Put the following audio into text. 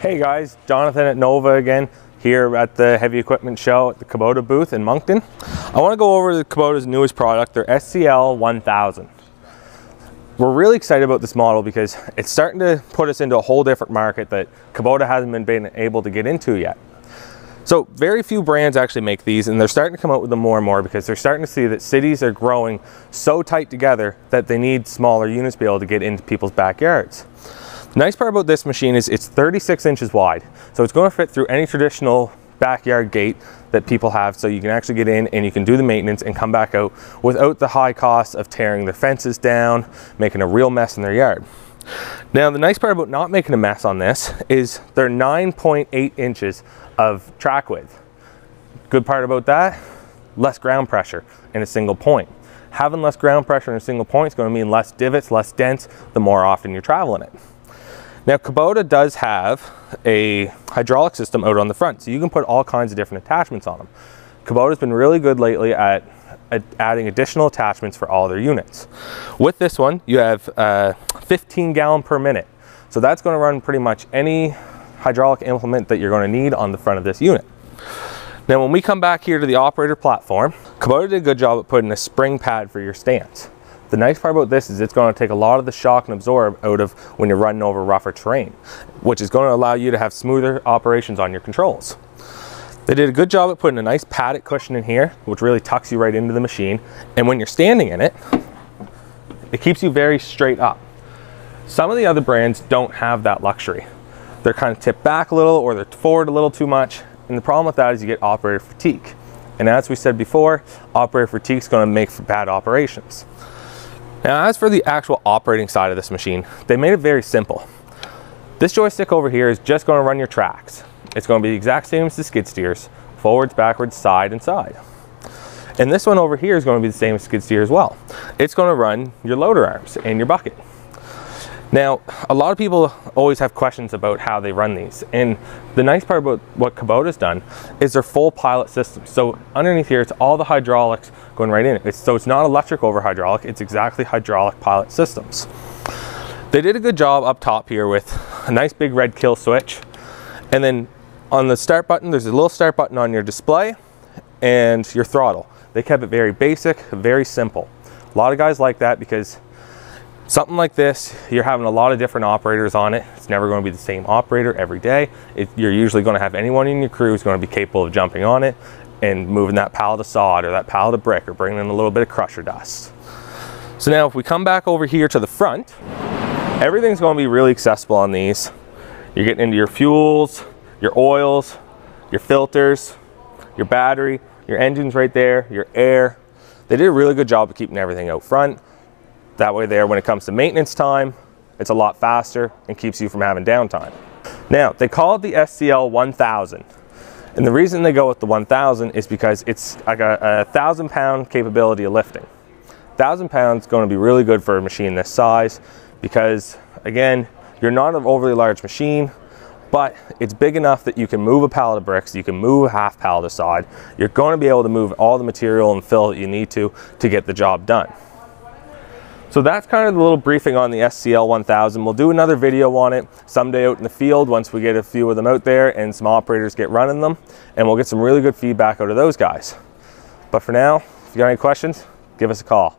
Hey guys, Jonathan at Nova again, here at the Heavy Equipment Show at the Kubota booth in Moncton. I want to go over the Kubota's newest product, their SCL1000. We're really excited about this model because it's starting to put us into a whole different market that Kubota hasn't been able to get into yet. So very few brands actually make these, and they're starting to come out with them more and more because they're starting to see that cities are growing so tight together that they need smaller units to be able to get into people's backyards. The nice part about this machine is it's 36 inches wide, so it's going to fit through any traditional backyard gate that people have, so you can actually get in and you can do the maintenance and come back out without the high cost of tearing their fences down, making a real mess in their yard. Now the nice part about not making a mess on this is they're 9.8 inches of track width. Good part about that, less ground pressure in a single point. Having less ground pressure in a single point is going to mean less divots, less dents, the more often you're traveling it. Now Kubota does have a hydraulic system out on the front, so you can put all kinds of different attachments on them. Kubota's been really good lately at adding additional attachments for all their units. With this one, you have 15 gallon per minute. So that's going to run pretty much any hydraulic implement that you're going to need on the front of this unit. Now when we come back here to the operator platform, Kubota did a good job at putting a spring pad for your stance. The nice part about this is it's going to take a lot of the shock and absorb out of when you're running over rougher terrain, which is going to allow you to have smoother operations on your controls. They did a good job at putting a nice padded cushion in here, which really tucks you right into the machine. And when you're standing in it, it keeps you very straight up. Some of the other brands don't have that luxury. They're kind of tipped back a little or they're forward a little too much. And the problem with that is you get operator fatigue. And as we said before, operator fatigue is going to make for bad operations. Now, as for the actual operating side of this machine, they made it very simple. This joystick over here is just going to run your tracks. It's going to be the exact same as the skid steers, forwards, backwards, side, and side. And this one over here is going to be the same as skid steer as well. It's going to run your loader arms and your bucket. Now, a lot of people always have questions about how they run these. And the nice part about what Kubota's done is their full pilot system. So underneath here, it's all the hydraulics going right in it. So it's not electric over hydraulic, it's exactly hydraulic pilot systems. They did a good job up top here with a nice big red kill switch. And then on the start button, there's a little start button on your display and your throttle. They kept it very basic, very simple. A lot of guys like that because something like this, you're having a lot of different operators on it. It's never going to be the same operator every day. You're usually going to have anyone in your crew who's going to be capable of jumping on it and moving that pallet of sod or that pallet of brick or bringing in a little bit of crusher dust. So now if we come back over here to the front, everything's going to be really accessible on these. You're getting into your fuels, your oils, your filters, your battery, your engine's right there, your air. They did a really good job of keeping everything out front. That way there, when it comes to maintenance time, it's a lot faster and keeps you from having downtime. Now, they call it the SCL1000. And the reason they go with the 1000 is because it's like a 1,000-pound capability of lifting. 1,000 pounds is going to be really good for a machine this size because, again, you're not an overly large machine, but it's big enough that you can move a pallet of bricks, you can move a half pallet of sod. You're going to be able to move all the material and fill that you need to get the job done. So that's kind of the little briefing on the SCL1000. We'll do another video on it someday out in the field once we get a few of them out there and some operators get running them, and we'll get some really good feedback out of those guys. But for now, if you got any questions, give us a call.